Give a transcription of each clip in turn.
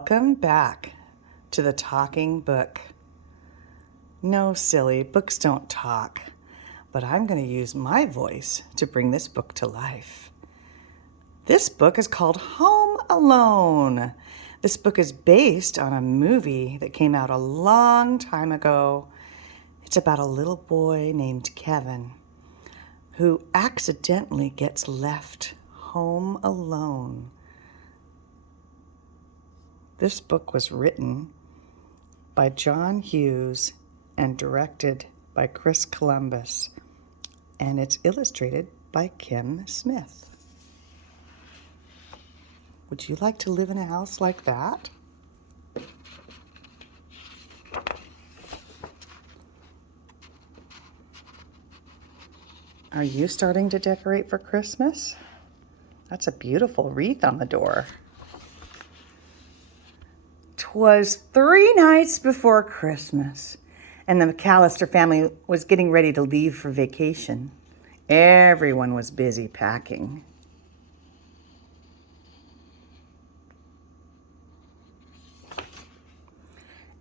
Welcome back to the talking book. No, silly, books don't talk, but I'm going to use my voice to bring this book to life. This book is called Home Alone. This book is based on a movie that came out a long time ago. It's about a little boy named Kevin who accidentally gets left home alone. This book was written by John Hughes and directed by Chris Columbus, and it's illustrated by Kim Smith. Would you like to live in a house like that? Are you starting to decorate for Christmas? That's a beautiful wreath on the door. 'Twas 3 nights before Christmas, and the McAllister family was getting ready to leave for vacation. Everyone was busy packing.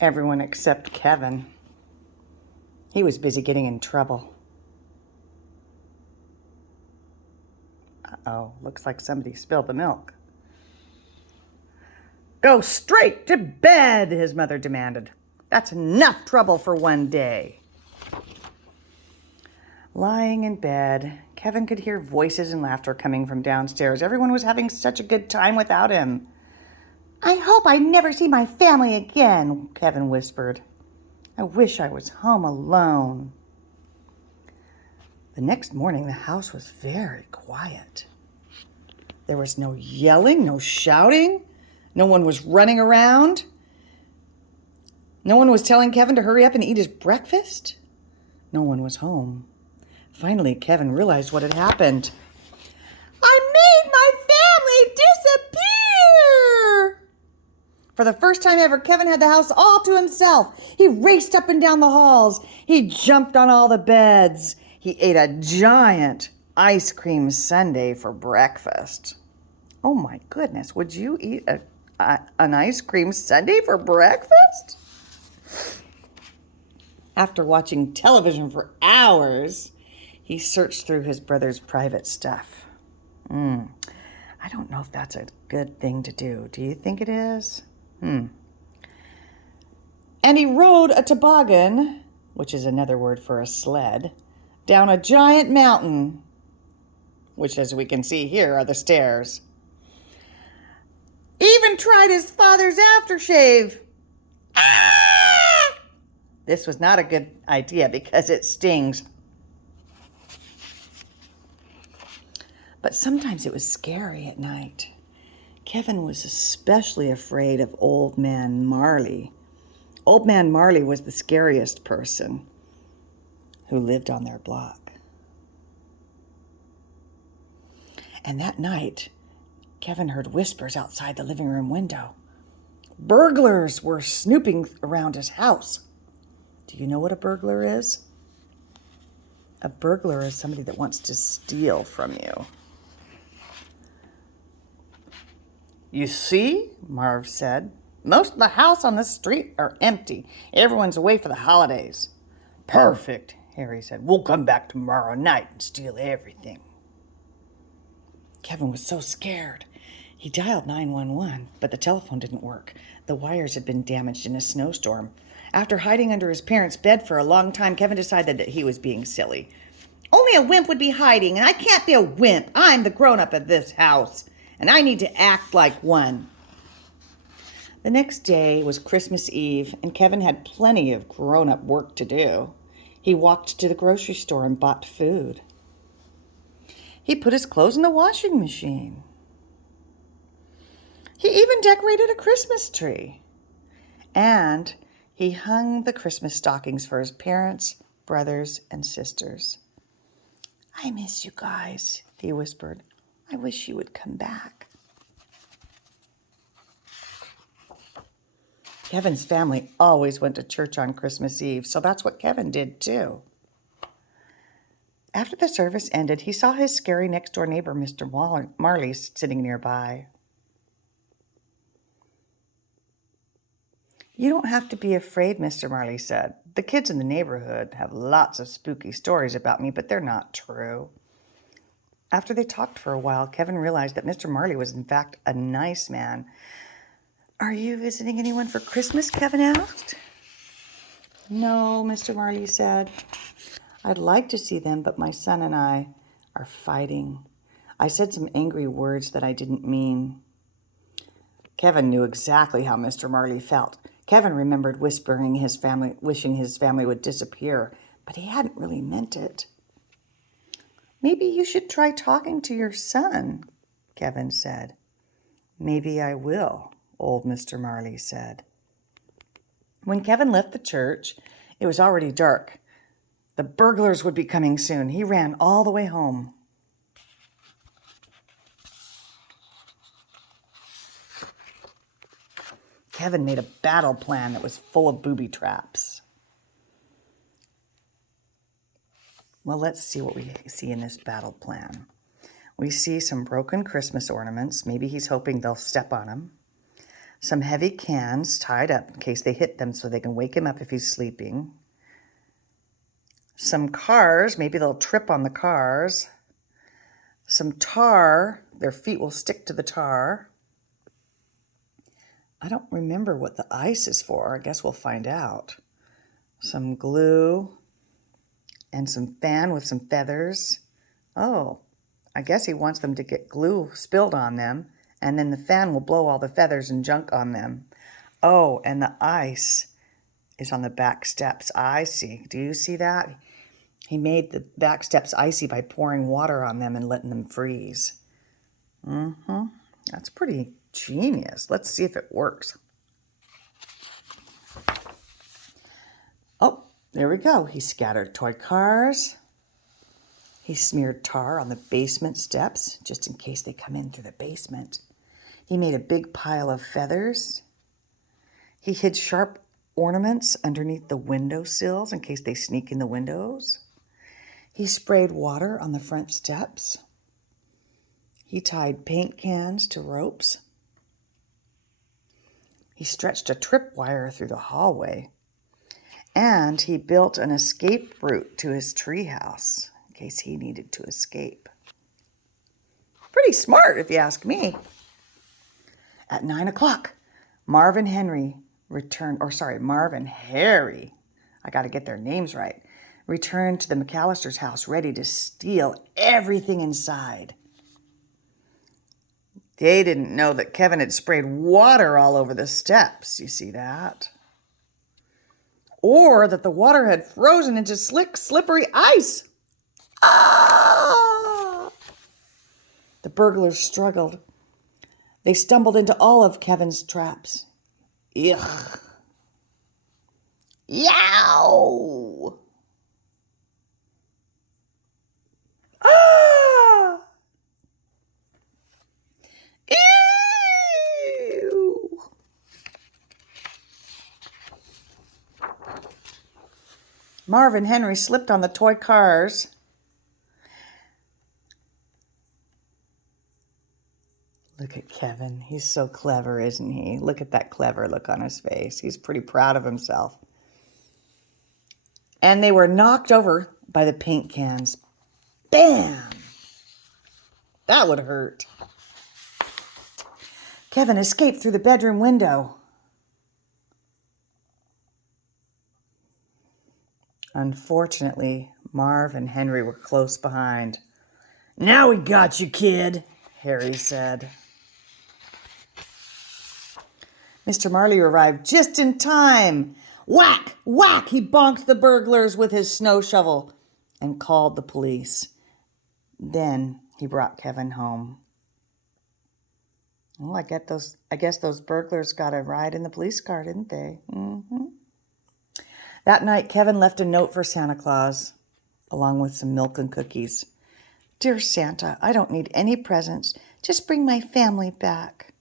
Everyone except Kevin. He was busy getting in trouble. Uh-oh, looks like somebody spilled the milk. Go straight to bed, his mother demanded. That's enough trouble for one day. Lying in bed, Kevin could hear voices and laughter coming from downstairs. Everyone was having such a good time without him. I hope I never see my family again, Kevin whispered. I wish I was home alone. The next morning, the house was very quiet. There was no yelling, no shouting. No one was running around. No one was telling Kevin to hurry up and eat his breakfast. No one was home. Finally, Kevin realized what had happened. I made my family disappear! For the first time ever, Kevin had the house all to himself. He raced up and down the halls. He jumped on all the beds. He ate a giant ice cream sundae for breakfast. Oh my goodness, would you eat an ice cream sundae for breakfast? After watching television for hours, he searched through his brother's private stuff. I don't know if that's a good thing to do. Do you think it is? And he rode a toboggan, which is another word for a sled, down a giant mountain, which, as we can see here, are the stairs. Even tried his father's aftershave. Ah! This was not a good idea because it stings. But sometimes it was scary at night. Kevin was especially afraid of Old Man Marley. Old Man Marley was the scariest person who lived on their block. And that night, Kevin heard whispers outside the living room window. Burglars were snooping around his house. Do you know what a burglar is? A burglar is somebody that wants to steal from you. You see, Marv said, most of the houses on the street are empty. Everyone's away for the holidays. Perfect, Harry said. We'll come back tomorrow night and steal everything. Kevin was so scared. He dialed 911, but the telephone didn't work. The wires had been damaged in a snowstorm. After hiding under his parents' bed for a long time, Kevin decided that he was being silly. Only a wimp would be hiding, and I can't be a wimp. I'm the grown-up of this house, and I need to act like one. The next day was Christmas Eve, and Kevin had plenty of grown-up work to do. He walked to the grocery store and bought food. He put his clothes in the washing machine. He even decorated a Christmas tree. And he hung the Christmas stockings for his parents, brothers, and sisters. I miss you guys, he whispered. I wish you would come back. Kevin's family always went to church on Christmas Eve, so that's what Kevin did too. After the service ended, he saw his scary next-door neighbor, Mr. Marley, sitting nearby. You don't have to be afraid, Mr. Marley said. The kids in the neighborhood have lots of spooky stories about me, but they're not true. After they talked for a while, Kevin realized that Mr. Marley was in fact a nice man. Are you visiting anyone for Christmas? Kevin asked. No, Mr. Marley said. I'd like to see them, but my son and I are fighting. I said some angry words that I didn't mean. Kevin knew exactly how Mr. Marley felt. Kevin remembered wishing his family would disappear, but he hadn't really meant it. Maybe you should try talking to your son, Kevin said. Maybe I will, old Mr. Marley said. When Kevin left the church, it was already dark. The burglars would be coming soon. He ran all the way home. Kevin made a battle plan that was full of booby traps. Well, let's see what we see in this battle plan. We see some broken Christmas ornaments. Maybe he's hoping they'll step on them. Some heavy cans tied up in case they hit them so they can wake him up if he's sleeping. Some cars, maybe they'll trip on the cars. Some tar, their feet will stick to the tar. I don't remember what the ice is for. I guess we'll find out. Some glue and some fan with some feathers. Oh, I guess he wants them to get glue spilled on them, and then the fan will blow all the feathers and junk on them. Oh, and the ice is on the back steps. I see. Do you see that? He made the back steps icy by pouring water on them and letting them freeze. That's pretty genius. Let's see if it works. Oh, there we go. He scattered toy cars. He smeared tar on the basement steps, just in case they come in through the basement. He made a big pile of feathers. He hid sharp ornaments underneath the windowsills in case they sneak in the windows. He sprayed water on the front steps. He tied paint cans to ropes. He stretched a tripwire through the hallway. And he built an escape route to his treehouse in case he needed to escape. Pretty smart, if you ask me. At 9 o'clock, Marvin Harry, I got to get their names right, returned to the McAllister's house ready to steal everything inside. They didn't know that Kevin had sprayed water all over the steps. You see that? Or that the water had frozen into slick, slippery ice. Ah! The burglars struggled. They stumbled into all of Kevin's traps. Ugh. Yow! Ah! Ew! Marvin Henry slipped on the toy cars. Look at Kevin. He's so clever, isn't he? Look at that clever look on his face. He's pretty proud of himself. And they were knocked over by the paint cans. Bam! That would hurt. Kevin escaped through the bedroom window. Unfortunately, Marv and Henry were close behind. Now we got you, kid, Harry said. Mr. Marley arrived just in time. Whack! Whack! He bonked the burglars with his snow shovel and called the police. Then he brought Kevin home. Well, I guess those burglars got a ride in the police car, didn't they? That night, Kevin left a note for Santa Claus, along with some milk and cookies. Dear Santa, I don't need any presents. Just bring my family back.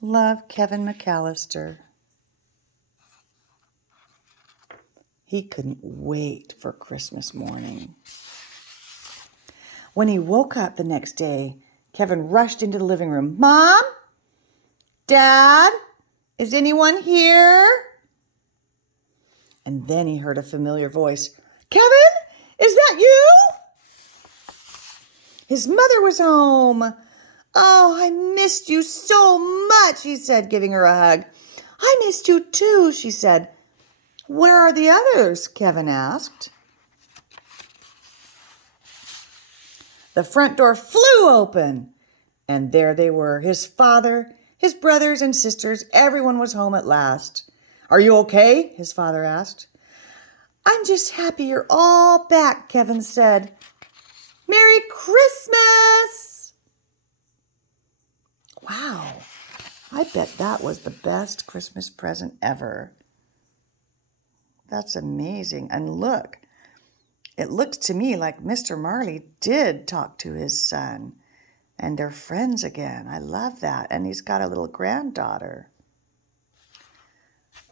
Love, Kevin McAllister. He couldn't wait for Christmas morning. When he woke up the next day, Kevin rushed into the living room. Mom? Dad? Is anyone here? And then he heard a familiar voice. Kevin, is that you? His mother was home. Oh, I missed you so much, he said, giving her a hug. I missed you too, she said. Where are the others? Kevin asked. The front door flew open, and there they were, his father, his brothers and sisters. Everyone was home at last. Are you okay? His father asked. I'm just happy you're all back, Kevin said. Merry Christmas! Wow, I bet that was the best Christmas present ever. That's amazing. And look, it looks to me like Mr. Marley did talk to his son, and they're friends again. I love that. And he's got a little granddaughter.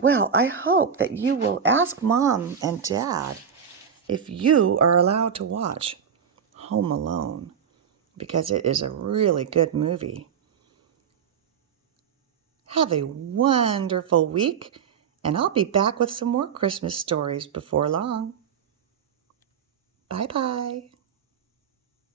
Well, I hope that you will ask Mom and Dad if you are allowed to watch Home Alone, because it is a really good movie. Have a wonderful week, and I'll be back with some more Christmas stories before long. Bye-bye.